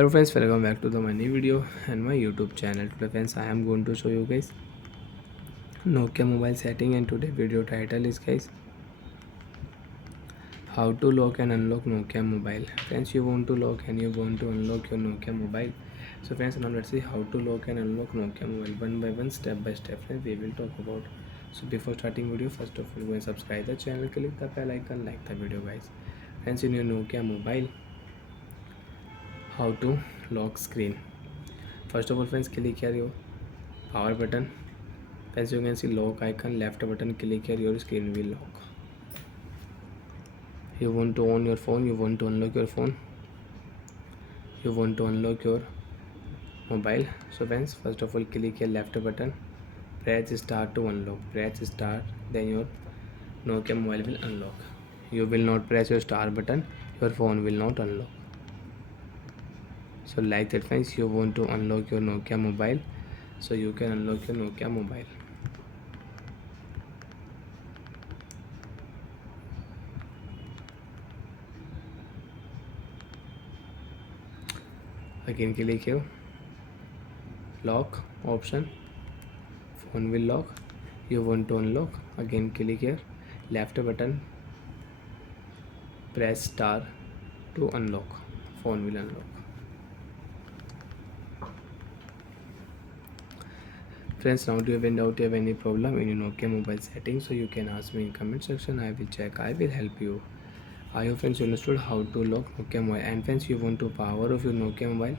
Hello friends, welcome back to my new video and my YouTube channel. Today friends, I am going to show you guys Nokia mobile setting, and today video title is guys how to lock and unlock Nokia mobile. Friends, you want to lock and you want to unlock your Nokia mobile. So friends, now let's see how to lock and unlock Nokia mobile one by one, step by step. Friends, we will talk about. So before starting video, first of all go and subscribe the channel, click the bell icon, like the video guys. Friends, in your Nokia mobile, how to lock screen. First of all friends, click here your power button. As you can see lock icon, left button, click here, your screen will lock. You want to on your phone, you want to unlock your phone, you want to unlock your mobile. So friends, first of all click here left button, press start to unlock, press start, then your Nokia mobile will unlock. You will not press your start button, your phone will not unlock. So like that friends, you want to unlock your Nokia mobile, so you can unlock your Nokia mobile. Again click here lock option, phone will lock. You want to unlock, again click here left button, press star to unlock, phone will unlock. Friends, now do you have any doubt, you have any problem in your Nokia mobile settings, so you can ask me in comment section. I will check, I will help you. I hope friends you understood how to lock Nokia mobile. And friends, you want to power off your Nokia mobile,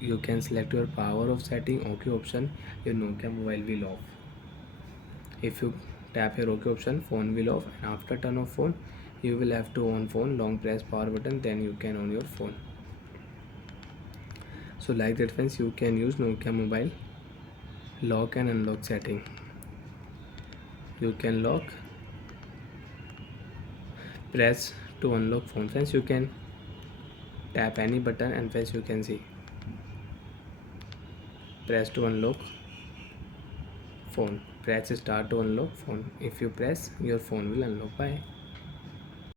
you can select your power off setting, OK option, your Nokia mobile will off. If you tap your OK option, phone will off, and after turn off phone, you will have to on phone, long press power button, then you can on your phone. So like that friends, you can use Nokia mobile lock and unlock setting. You can lock, press to unlock phone. Friends, you can tap any button and friends you can see press to unlock phone, press start to unlock phone. If you press, your phone will unlock. Bye.